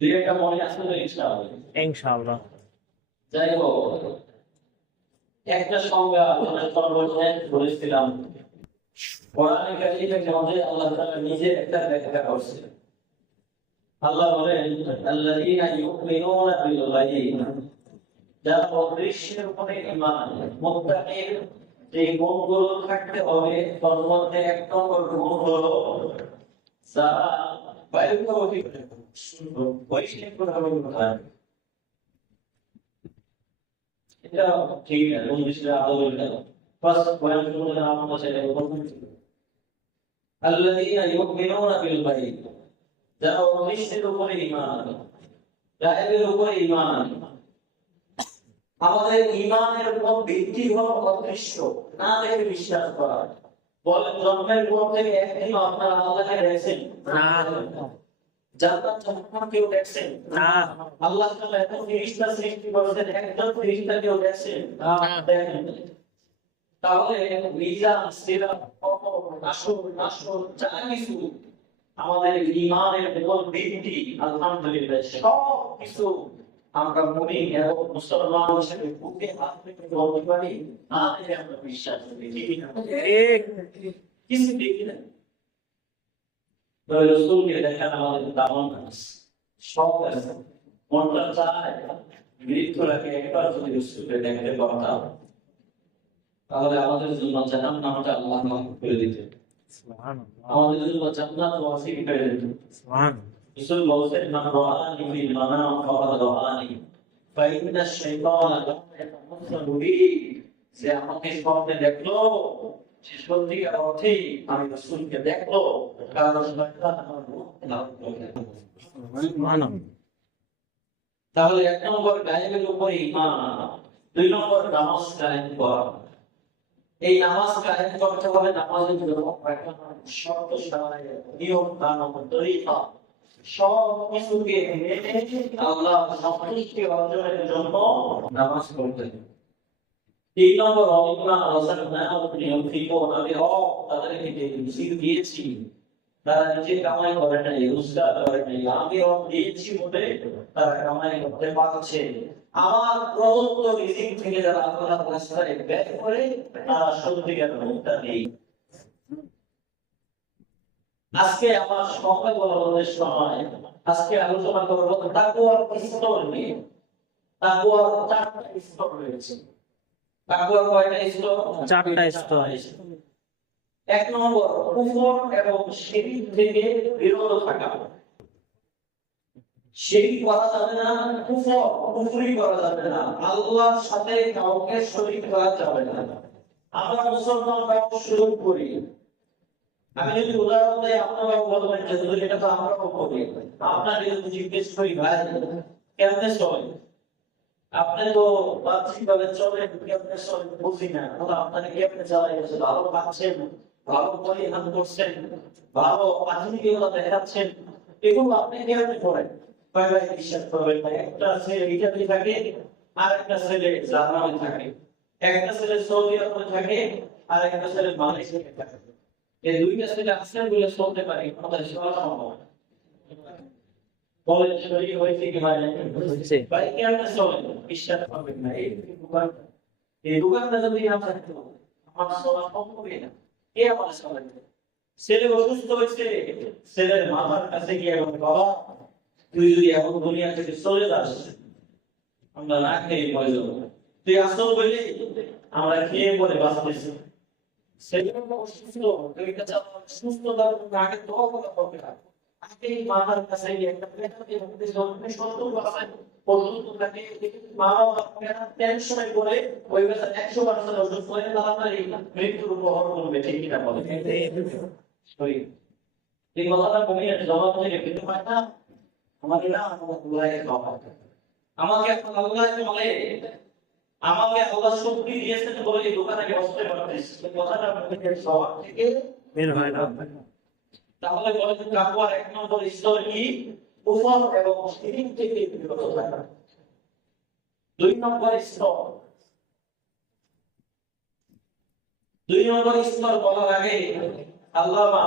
দুই একটা মনে আছে তো ইনশাআল্লাহ। ইনশাআল্লাহ। যাই হোক, একটা সংজ্ঞা আমরা সর্বশেষ বলেছিলাম, কোরআনে কারীমের মধ্যে আল্লাহ তাআলা নিজে একটা ব্যাখ্যা করছেন। আল্লাহ বলেন, আল্লাযীনা ইউমিনুনা বিল গায়ব, যারা অদৃশ্যের উপরে ঈমান। মুত্তাকির যে গুণগুলো থাকতে হবে তার মধ্যে এক নম্বর গুণ হলো যারা বৈশ্বিক কথা এটা ঠিক না, উনিশটা আদর ফার্স্ট পয়েন্ট হলো আমাদের সেটা আল্লাযীনা ইউমিনুনা বিল গায়ব, যারা অদৃশ্যের উপরে ঈমান, গায়বের উপরে ঈমান। আমাদের ঈমানের উপর ভিত্তি হলো অদৃশ্য, না দেখে বিশ্বাস করা। বলেন, জন্মের পর থেকে একদিন আপনারা আল্লাহকে দেখছেন? না। জান্নাত জাহান্নাম কেউ দেখছেন? না। আল্লাহ তাআলা এত ফেরেশতা সৃষ্টি করেছেন, একজন ফেরেশতা কেউ দেখছেন? না, দেখেন। তাহলে মিজান, সিরাত, কবর, আসর যা কিছু আমাদের ঈমানের উপর ভিত্তি, আলহামদুলিল্লাহ সব কিছু আমরা মুমিন এবং মুসলমান হিসেবে বুকে হাত রেখে বলতে পারি, আমাদের আমরা বিশ্বাস করি। ঠিক। কিছু দেখি না, রাসূলকে দেখার আমাদের দামন আছে, সব আছে। মনটা চায় মৃত্যুটাকে একবার যদি রাসূলকে দেখতে পারতাম, তাহলে আমাদের জন্য জাহান্নামটা আল্লাহ মাফ করে দিতেন, আমাদের জন্য জান্নাত ওয়াসিব করে দিতেন। রাসূল বলেছেন, মান রাআনি ফিল মানাম ফাকাদ রাআনি ফাইন্না শাইতানা লা ইয়াতামাসসালু বি, যে আমাকে স্বপ্নে দেখলো সে সত্যিকার অর্থেই আমি রাসূলকে দেখলো, কারণ শয়তান আমার রূপ লাভ করে। তাহলে এক নম্বর গায়েবের উপরে ঈমান, দুই নম্বর নামাজ কায়েম করা। এই নামাজ কায়েম করতে হবে, নামাজের জন্য শর্ত সারাই নিয়ম কানুন তরিকা সব কিছুকে মেনে আল্লাহ সন্তুষ্টি অর্জনের জন্য নামাজ পড়তে হবে। তিন নম্বর ঈমান রাসালনা নিয়ম ফিকো, আমি তাদেরকে যে দিয়েছি তারা নিজে কামাই করে নাই, রোজগার করে নাই, আমি দিয়েছি বলে তারা কামাই করতে পারছে। আমার প্রদত্ত রিজিক থেকে যারা আল্লাহর রাস্তায় ব্যয় করে তারা সত্যিকার মুক্তা নেই। আজকে আমার সংখ্যা বলার সময় আজকে আলোচনা করবো তাকওয়ার স্তর নিয়ে। তাকওয়ার চারটা স্তর রয়েছে। তাকওয়ার কয়টা স্তর? চারটা স্তর। এক নম্বর, কুফর এবং শিরক থেকে বিরত থাকা। শিরক করা যাবে না, কুফরি করা যাবে না, আল্লাহর সাথে কাউকে শরীক করা যাবে না। আমরা মুসলমানরা শুরু করি, আমি যদি উদাহরণ দেই আপনারাও বলবেন যে এটা তো আমরাও করি। আপনারা যদি জিজ্ঞেস করি ভাই কেমনে চলে, আপনি তো বাহ্যিকভাবে চলে, কেমনে চলে বুঝি না, আপনারা কেমনে চালাই, ভালো পাচ্ছেন, ভালো পরিধান করছেন, ভালো আধুনিকতা দেখাচ্ছেন, এগুলো আপনি কেমনে করেন? ভাই বিশ্বাস করবেন না, একটা ছেলে ইটালি থাকে, আর একটা ছেলে জার্মানি থাকে, একটা ছেলে সৌদি আরবে থাকে, আর একটা ছেলে মালয়েশিয়াতে থাকে। এই দুইটা ছেলে আসলে বলে চলতে পারে, আমাদের সেবা সম্ভব বলেন শরীর হয়েছে কি হয় না? ভাই কেমনে চলে বিশ্বাস করবেন না। এই দোকানটা যদি না থাকতো আমার চলা সম্ভবই না। কে আমার চলে? ছেলে অসুস্থ হয়েছে, ছেলের মামার কাছে গিয়ে বাবা তুই যদি এখন দুনিয়া থেকে চলে যাস আমরা না খেয়ে মরে যাবো, তুই আসল বলে আমরা খেয়ে পরে বাঁচতেছি। ছেলের অসুস্থ, তুই কাছে সুস্থতার আগে দোয়া করা হবে না, আগে মামার কাছে গিয়ে একটা পেটাতে হবে, জন্মে 70% পর্যন্ত তাকে মা-বাবা টেনশনে করে ওই বেলা 100% অসুস্থ হয়ে তাড়াতাড়ি মৃত্যুর উপহার করবে, ঠিক কিনা বলে? এই কথাটা কমিয়ে জবাব থেকে কিন্তু পায় না আমাকে, না আমাকে বলে আমাকে আল্লাহ শক্তি দিয়েছেন বলে এই দোকানে বসতে পারতেছি, কথাটা সবার থেকে বের হয় না। তাহলে বলে তাকওয়ার এক নম্বর স্তর কি? কুফর এবং শিরক থেকে বিরত থাকা। দুই নম্বর স্তর বলার আগে আল্লামা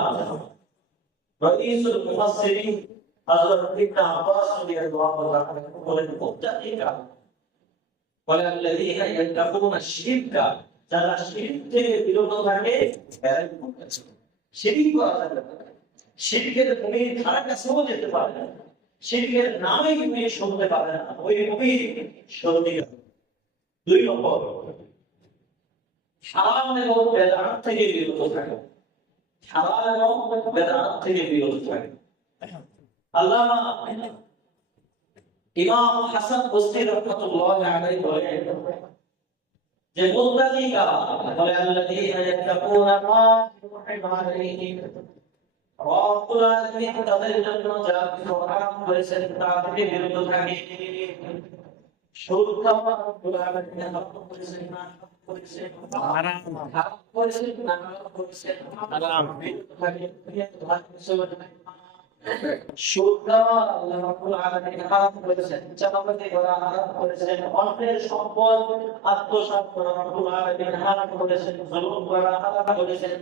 রাইসুল মুফাসসিরিন হযরত ইবনে আব্বাস রাদিয়াল্লাহু তাআলা বলেন মুত্তাকিরা বলে আল্লাযীনা ইয়াত্তাকুনা শিরকা, যারা শিরক থেকে বিরত থাকে এরাই মুত্তাকি। শিরক করা যাবে না, শিরকের গভীর ধারা কাছেও যেতে পারে না, শিরকের নামে তুমি শুনতে পারে না, ওই গভীর সত্যি। 2 নম্বর, হারাম এবং বেদাত থেকে বিরত থাকা। হারাম এবং বেদাত থেকে বিরত থাকা। আল্লামা ইমাম হাসান বসরি রাহমাতুল্লাহি আলাইহি বলেন যে মুত্তাকি কারা, বলে আল্লাযীনা ইয়াত্তাকুনা আল্লাহ আলাইহিম, রব্বুল আলামিন তাদের জন্য যা কিছু হারাম করেছেন তা থেকে বিরত থাকে। সুদ খাওয়া রব্বুল আলামিন হারাম করেছেন না করেছেন, হারাম হারাম করেছেন না করেছেন, হারাম। বিরত থাকে। সুদ খাওয়া আল্লাহ রাব্বুল আলামিন হারাম করেছেন, চাঁদাবাজি করা হারাম করেছেন, অন্যের সম্পদ আত্মসাৎ করা রব্বুল আলামিন হারাম করেছেন, জুলুম করা হারাম করেছেন,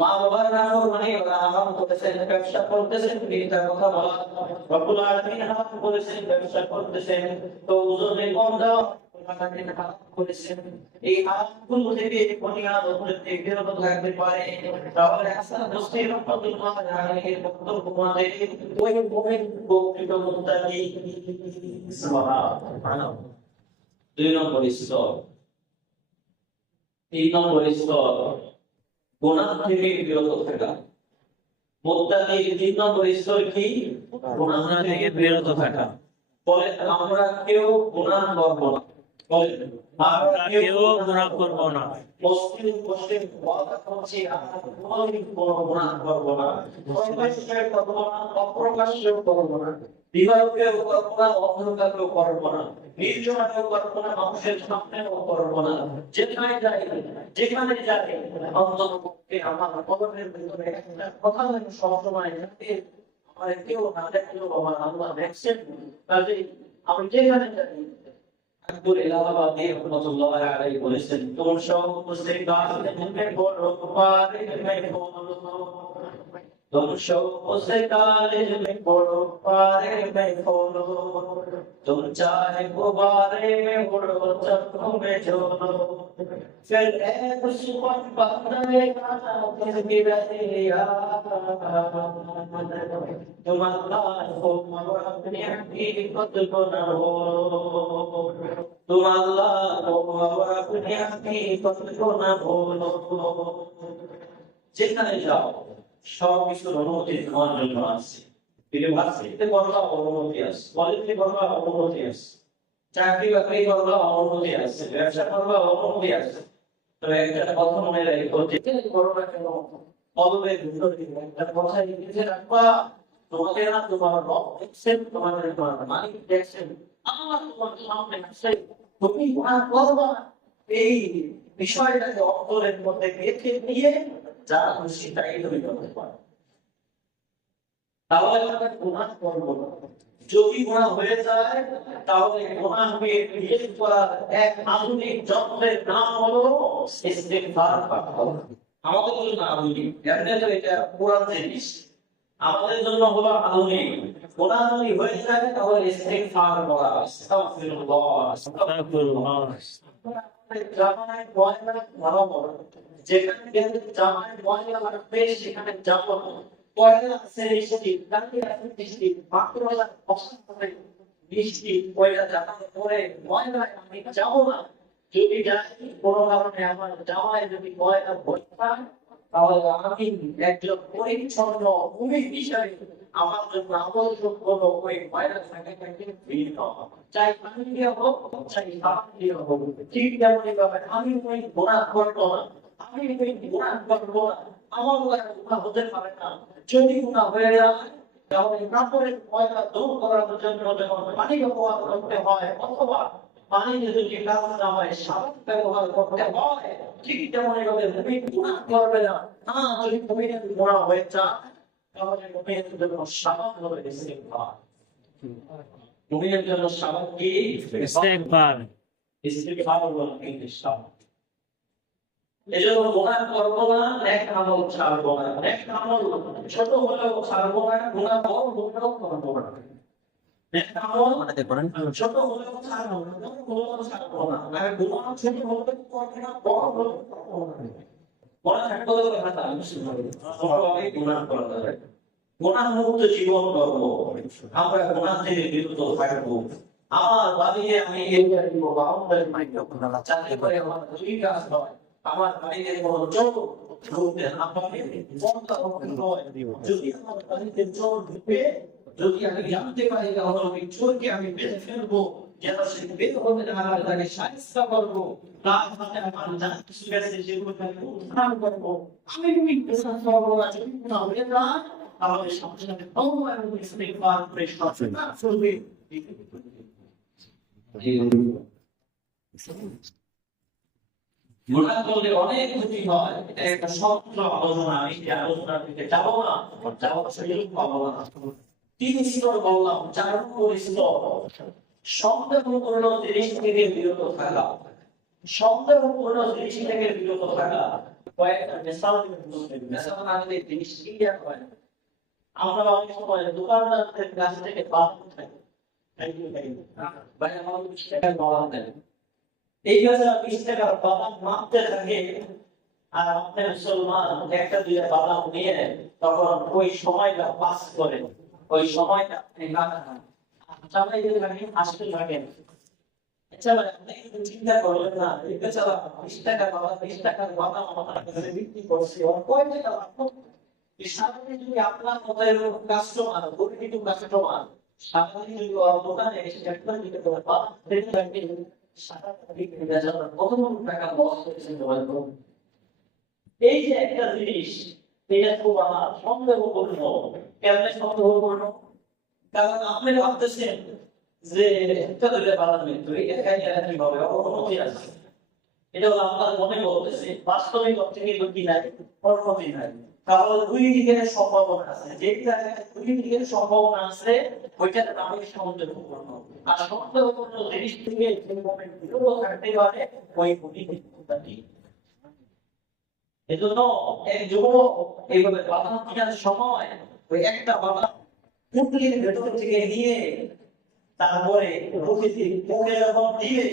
মা বাবার নাফরমানি করা হারাম করেছেন, ব্যবসা করতেছেন মিথ্যা কথা বলা রব্বুল আলামিন হারাম করেছেন, ব্যবসা করতেছেন তো ওজনে কম দেওয়া রব্বুল আলামিন হারাম করেছেন। এই হারামগুলো থেকে বুনিয়াদ থেকে বিরত থাকতে পারে, তাহলে হাসান বসরি রাহমাতুল্লাহি আলাইহির বক্তব্য মতে ওই মুমিন প্রকৃত মুত্তাকি। সুবহানাল্লাহ। 2 নম্বর স্তর। 3 নম্বর স্তর গুনাহ থেকে বিরত থাকা। মুত্তাকির 3 নম্বর স্তর কি? গুনাহ থেকে বিরত থাকা। বলে আমরা কেউ গুনাহ করব না, বলে আমরা কেউ গুনাহ করব না। মুসলিম মুসলিম ওয়াদা করছি আমরা কোনোদিন কোনো গুনাহ করব না, প্রকাশ্যে করব না, অপ্রকাশ্যে করব না, বিবাহকেও করব না, অন্ধকারেও করব না, নির্জনেও করব না, মানুষের সামনেও করব না। যেখানে যাই অন্ততপক্ষে আমার কলমের ভিতরে একটা কথা যেন সবসময় থাকে, আমার কেউ না দেখলেও আমার আল্লাহ দেখছেন। কাজেই আমি যেখানে যাই আকবর এলাহাবাদী রহমতুল্লাহি আলাইহি বলেছেন, তোর সব মুসলিম কাজে বড় পারে तुम शौक़ से कालिज में पढ़ो, पारे में खोलो, तुम चाहे गुब्बारे में उड़ो, चक्कों में झोलो, फिर एक सुबह बंदेगा जिसकी रहे याद, तुम अल्लाह को अपनी हकीकत को न भूलो, तुम अल्लाह को अपनी हकीकत को न भूलो। যেখানে যাও সব কিছুর অনুমতি তোমার জন্য আছে। ইউনিভার্সিটিতে পড়বা অনুমতি আছে, কলেজে পড়বা অনুমতি আছে, চাকরি বাকরি করবা অনুমতি আছে, ব্যবসা করবা অনুমতি আছে। তবে একটা কথা মনে রাখো, যেখানে করো না কেন কলমের ভিতরে একটা কথা লিখে রাখবা, তোমাকে না তোমার রব দেখছেন, তোমাদের তোমার মালিক দেখছেন, আল্লাহ তোমার সামনে আছে, তুমি গুনাহ করবা। এই বিষয়টাকে অন্তরের মধ্যে গেঁথে নিয়ে যা খুশি তাই তুমি করতে পারো, তাহলে আমরা গুনাহ করব না। যদি গুনাহ হয়ে যায় তাহলে গুনাহকে বিয়ে করার এক আধুনিক যন্ত্রের নাম হলো ইস্তিগফার করা। আমাদের জন্য আধুনিক, এমনিতে এটা পুরান জিনিস, আমাদের জন্য হলো আধুনিক। গুনাহ যদি হয়ে যায় তাহলে ইস্তিগফার করা, আস্তাগফিরুল্লাহ, আস্তাগফিরুল্লাহ। জামায় ময়লা ধরা পড়ে, যেখানে গেলে জামায় ময়লা লাগবে সেখানে যাব না। পয়লা আছে মিষ্টি, কাকে আছে মিষ্টি, মাত্রলা পছন্দ করে মিষ্টি, পয়লা জামায় পরে ময়লায় আমি যাব না। যদি যাই কোনো কারণে আমার জামায় যদি ময়লা ভরে যায় তাহলে আমি একজন পরিচ্ছন্ন ভূমি হিসাবে আমার জন্য আবশ্যক হলো ওই ময়লা থেকে ভিন্ন, চাই পানি দিয়ে হোক চাই সাবান দিয়ে হোক। ঠিক তেমনি ভাবে আমি ওই গুনাহ করবো না, আমি ওই গুনাহ করবো না, আমার গুনাহ হতে পারে না। যদি গুনাহ হয়ে যায় তাহলে কাপড়ের ময়লা দূর করার জন্য যখন পানি ব্যবহার করতে হয় অথবা পানি যদি কাজ না হয় সাবান ব্যবহার করতে হয়, ঠিক তেমনি ভাবে তুমি গুনাহ করবে না। যদি তুমি গুনাহ হয়ে যায় তাহলে মুমিনের জন্য সাবান হলো ইস্তিগফার। মুমিনের জন্য সাবান কি? ইস্তিগফার। ইস্তিগফার হলো ইনশাআল্লাহ। এজন্য গুনাহ করব না, নেক আমল ছাড়ব না। নেক আমল ছোট হলেও ছাড়ব না, গুনাহ বড় হলেও করব না। নেক আমল ছোট হলেও ছাড়ব না, বড় হলেও ছাড়ব না। আর গুনাহ ছোট হলেও করব না, বড় হলেও করব না। মনে থাকতে হবে কথা মুসলমান সবাই গুনাহ করা যাবে। গুনাহ মুক্ত জীবন করব, আমরা গুনাহ থেকে বিরত থাকবো। আমার বাড়িতে আমি এই দিব বাউন্ডারি মাইন্ড করা চাকরি করে আমার দুই কাজ হয়। আমার বাড়িতে কোনো চোর ঢুকতে না পারে, বন্ধ হয়। যদি আমার বাড়িতে চোর ঢুকে, যদি আমি জানতে পারি তাহলে ওই চোরকে আমি বেঁধে ফেলবো, যেন সে বের হতে না পারে, তাকে সাহায্য করবো। তার হাতে আমার যা কিছু গেছে সেগুলো আমি উদ্ধার করবো। আমি বিশ্বাস করবো না, যদি কোনো হবে না তাহলে সঙ্গে সঙ্গে তওবা এবং ইস্তিগফার করে সচেতন চলবে। গুনাহ করলে অনেক ক্ষতি হয়, এটা একটা সত্য আলোচনা। আমি যে আলোচনার দিকে যাবো না, যাওয়ার সুযোগ পাবো না। 3 স্তর বললাম, 4 নম্বর স্তর সন্দেহপূর্ণ জিনিস থেকে বিরত থাকা। সন্দেহপূর্ণ জিনিস থেকে বিরত থাকা কয়েকটা মিসাল আমাদের জিনিস ক্লিয়ার হয়। আমরা অনেক সময় দোকানদারদের কাছ থেকে বাদাম খাই, ভাই আমার 20 টাকার বাদাম দেন। এই কাছে 20 টাকার বাদাম মাপতে থাকে, আর আপনি মুসলমান একটা দুইটা বাদাম নিয়ে তখন ওই সময়টা পাস করেন, ওই সময়টা আপনি কাটান। সবাই যদি লাগে আসতে লাগেন, আচ্ছা ভাই আপনি একটু চিন্তা করলেন না, এই বেচারা 20 টাকা বাদাম 20 টাকার বাদাম আমার কাছে বিক্রি করছে, ওর কয় টাকা লাভ? এই সারাদিন যদি আপনার মতো এরকম কাস্টমার, গরিব কাস্টমার সারাদিন যদি ওর দোকানে এসে একটা দিতে পারে বাদাম ফেলে রাখে, সারাদিন বিক্রি বেচারা কত টাকা লস করেছে তোমার। এই যে একটা জিনিস, এটা খুব আমার সন্দেহপূর্ণ। কেমনে সন্দেহপূর্ণ? কারণ আপনি ভাবতেছেন যে একটা দুইটা বাদাম কিন্তু এটা খাই এটা কিভাবে অবনতি আছে, এটা হলো আপনার মনে বলতেছে। বাস্তবিক অর্থে কিন্তু কি নাই, অবনতি নাই। কারণ দুই দিকের সম্ভাবনা আছে, যেটা দুই দিকের সম্ভাবনা আছে ওইটাতে আমি সন্দেহপূর্ণ। আর সন্দেহপূর্ণ জিনিস থেকে যে মোমেন্ট বিরত থাকতে পারে ওই দুটি কিন্তু। এজন্য এক যুবক এইভাবে বাদাম কেনার সময় ওই একটা বাদাম পুটলির ভেতর থেকে নিয়ে তারপরে মুখে যখন দিয়ে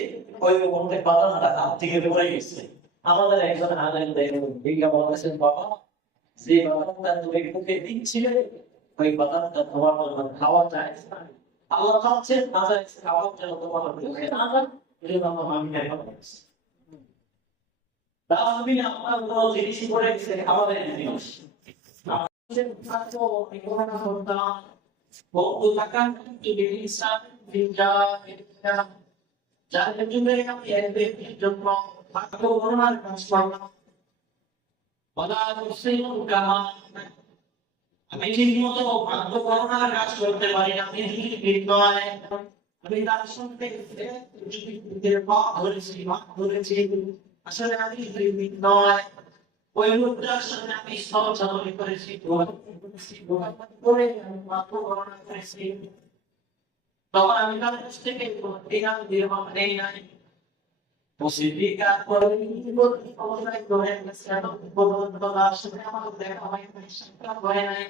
ওই মুহূর্তে বাদামটা হাত থেকে পড়ে গেছে। আমাদের একজন আলেম বিজ্ঞান বলেছেন, বাবা যে বাদামটা তুমি মুখে দিচ্ছিলে ওই বাদামটা তোমার খাওয়া যায় না। আল্লাহ চাচ্ছেন না যায় খাওয়া যেন তোমার মুখে না যায়, এই জন্য আমি খাই বলছি। ডাস্টবিন আপনার কোনো জিনিস পড়ে গেছে, খাবারের জিনিস বন্ধু থাকার যাদের জন্য আমি এক ব্যক্তির জন্য ভাগ্য গণনার কাজ করলাম। আমি ঠিক মতো ভাগ্য গণনার কাজ করতে পারি না, আমি যদি নয় আমি তার সঙ্গে ধরেছি আসলে আমি নয় ওই মুদ্রার সামনে আমি সহচালনী করেছি, করে ভাগ্য গণনা করেছি। তখন আমি তার কাছ থেকে দিনার দিরহাম নেই নাই। মুসিবিকার করে অবস্থায় ধরে গেছে, এত পর্যন্ত তার সাথে আমার দেখা হয় নাই, সাক্ষাৎ হয় নাই,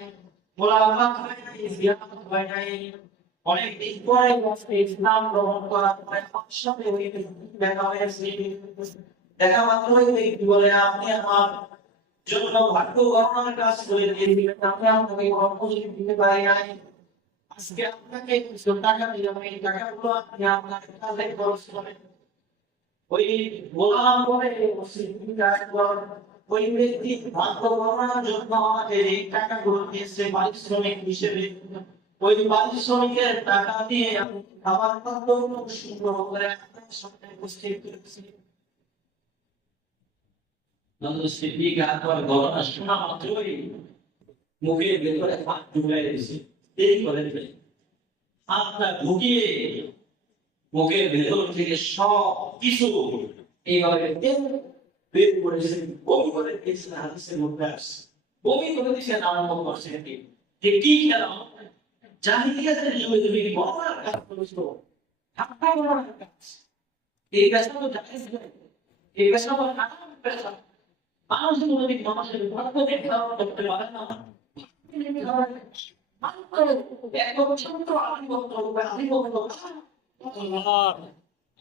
মোলাকাত হয় নাই, জিয়ারত হয় নাই। অনেক দিন পরে ইসলাম গ্রহণ করার পরে আমার সাথে ওই দেখা হয়েছে। দেখা মাত্রই ব্যক্তি বলে, আপনি আমার জন্য ভাগ্য গণনার কাজ করে দিয়েছিলেন, আমি আপনাকে কর্মসূচি দিতে পারি নাই। আজকে আপনাকে কিছু টাকা দিলাম, এই টাকাগুলো আপনি আপনার কাজে খরচ করেন। ওই গোলাম করে ওই ব্যক্তি ভাগ্য গণনার জন্য আমাকে এই টাকাগুলো দিয়েছে পারিশ্রমিক হিসেবে। ওই পারিশ্রমিকের টাকা দিয়ে আমি খাবার খাদ্য সুন্দর করে আপনার সামনে উপস্থিত করেছি। গণনা শোনা মাত্রই মুখের ভেতরে হাত ঢুকে দিয়েছে, এই করে দিবে হাতটা ঢুকিয়ে মুখের ভেতর থেকে সব কিছু এইভাবে বের করেছে। বমি করে দিয়েছেন, হাদিসের মধ্যে আসছে বমি করে দিয়েছেন। আরম্ভ করছে যে কি খেলাম জাহিলিয়াতের যুগে তুমি গণনার কাজ করেছো, ঠাট্টা গণনার কাজ, এই পেশা তো জায়েজ নয়, এই পেশা তো হারাম পেশা। মানুষ যদি মানুষের ভাগ্যকে ধারণ করতে পারে না,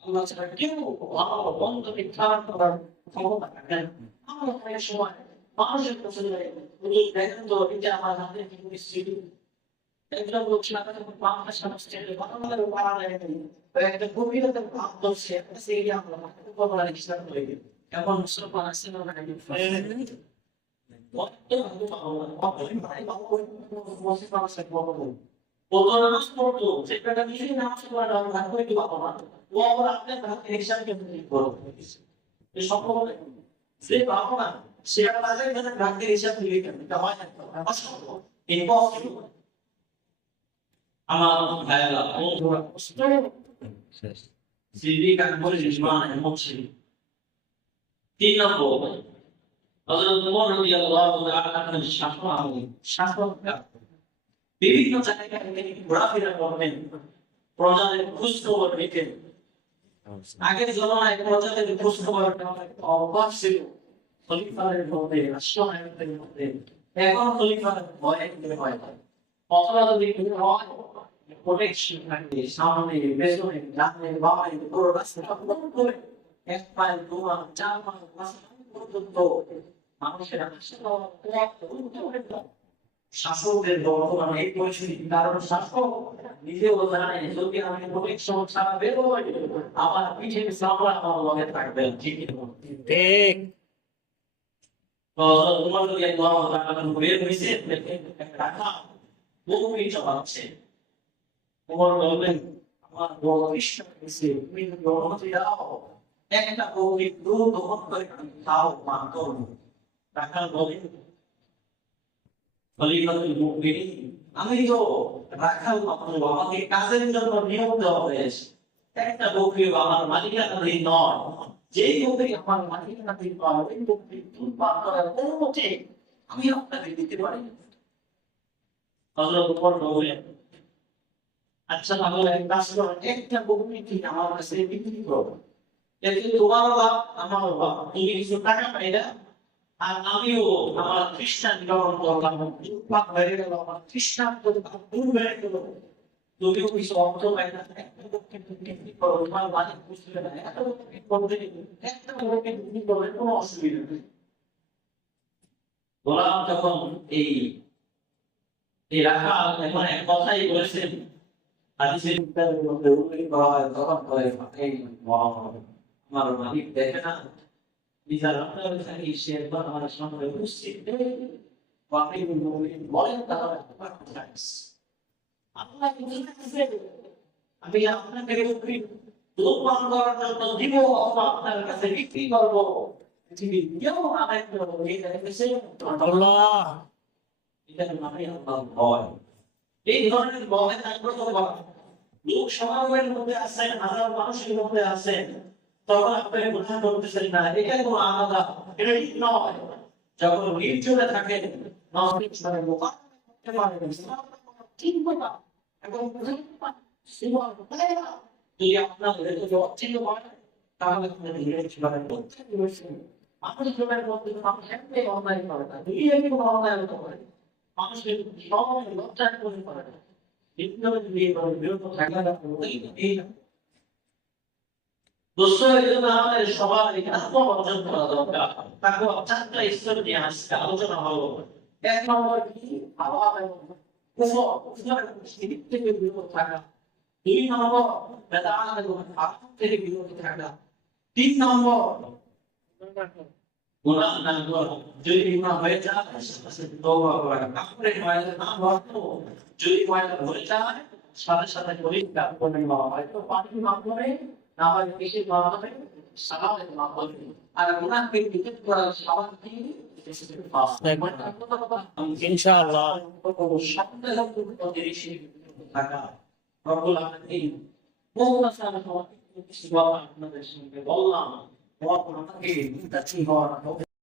আল্লাহ ছাড়া কেউ আল্লাহর বন্ধকে ধারণ করার ক্ষমতা রাখেন না। আমরা অনেক সময় মানুষের কাছে যাই, হুজুর দেখেন তো এটা আমার হাতে কি পরিস্থিতি। একজন লোক সাথে যখন বাংলা সমস্ত বাংলার পাড়া লাগে একটা গভীরতার ভাব ধরছে একটা সেরিয়া আমরা কবলা ইসলাম হয়ে গেল। এখন মুসলমান আছে না মানে আমার ভাইয়েরা বন্ধুরা সিদ্দিকার বলে জীবন এমন ছিল। 3 নম্বর হযরত ওমর রাদিয়াল্লাহু তাআলা শাসন বিভিন্ন জায়গায় তিনি ঘোরাফেরা করতেন, প্রজাদের খোঁজ খবর নিতেন। আগের জমানায় প্রজাদের খোঁজ খবর নেওয়ার একটা অভ্যাস ছিল খলিফার মধ্যে, রাষ্ট্রনায়কদের মধ্যে। এখন খলিফার ভয় হয় না, অথবা যদি কোনো হয় প্রোটেকশন থাকে, সামনে পেছনে ডানে বামে পুরো রাস্তা বন্ধ করে 1 মাইল 2 মাইল 4 মাইল পর্যন্ত মানুষের শাসকের বর্তমানে এই পরিস্থিতি, কারণ শাসক নিজেও জানে যদি আমি প্রোটেকশন ছাড়া বের হই আমার পিঠে চামড়া আমার লগে থাকবে। ঠিক তোমার যদি বের হয়েছে রাখা বহু চালাচ্ছে। তোমার বলবেন আমার বড় বিশ্বাস হয়েছে, তুমি যদি অনুমতি দাও একটা গৌরী দুধ দহন করে আমি তাও মান করবো। রাখাল বলেন খলিফাতুল মুমিনিন, আমি তো রাখাল মাত্র, আমাকে কাজের জন্য নিয়োগ দেওয়া হয়েছে। একটা বকরি আমার মালিকানাধীন নয়, যেই বকরি আমার মালিকানাধীন নয় ওই বকরি দুধ পান করার অনুমতি আমি আপনাকে দিতে পারি। হযরত ওমর বললেন আচ্ছা তাহলে এক কাজ করো, একটা বকরি কি আমার কাছে বিক্রি করো, এতে তোমার লাভ আমার লাভ, তুমি কিছু টাকা পাইলা আর আমিও আমার খ্রিস্টান গ্রহণ করলাম, উৎপাদ হয়ে গেল, আমার খ্রিস্টান দূর হয়ে গেল, তুমিও কিছু অর্থ পাইলা। একটা বকরি বিক্রি করো, তোমার মালিক বুঝবে না, একটা বকরি করবে, একটা বকরি বিক্রি করবে, কোনো অসুবিধা নেই। গোলাম যখন এই রাখাল এখন এক কথাই বলেছেন, হাদিসের মধ্যে উল্লেখ করা হয়, তখন করে এই আমার মালিক দেখে না নিজের আপনার থাকি সে একবার আমার সামনে উপস্থিত নেই, আপনি বলেন তাহলে আল্লাহ আমি আপনাকে দুধ পান করার জন্য দিব অথবা আপনার কাছে বিক্রি করবো, পৃথিবীর কেউ আমাকে ভয়, এই ধরনের ভয় জাগ্রত করা। লোক সমাগমের মধ্যে আছেন, হাজার মানুষের মধ্যে আছেন, তখন আপনাকে বোঝা করতেছেন না এটা কোনো আলাদা, এটা ঠিক নয়। যখন নির্জনে থাকেন যদি আপনার অচিন্ত হয় তাহলে মানুষের মধ্যে মানুষ একটাই অন্যায় করে না, দুই একই কোনো অন্যায় হতে পারে, মানুষের সবাই লজ্জা করে করে না। বিরত থাকা আমাদের সবার আত্মবর্জন করা দরকার। তারপর 4টা স্তর নিয়ে আজকে আলোচনা হলো। 1 নম্বর কি থেকে বিরত থাকা, 2 নম্বর বেদাত এবং হারাম থেকে বিরত থাকা, 3 নম্বর গুনাহ না করা, যদি গুনাহ হয়ে যায় সাথে তওবা করা, কাফের ময়লা না হওয়া, যদি ময়লা হয়ে যায় সাথে সাথে পরিত্যাগ করে নেওয়া হয়, তো পানির মাধ্যমে না হয় কৃষির মাধ্যমে সালামের মাধ্যমে। আর গুনাহকে বিরত করার সাবান কি ইনশাআল্লাহ সন্দেহ থাকা। রব্বুল আলামিন বহু সালাম আপনাদের সঙ্গে বললাম, আমাকে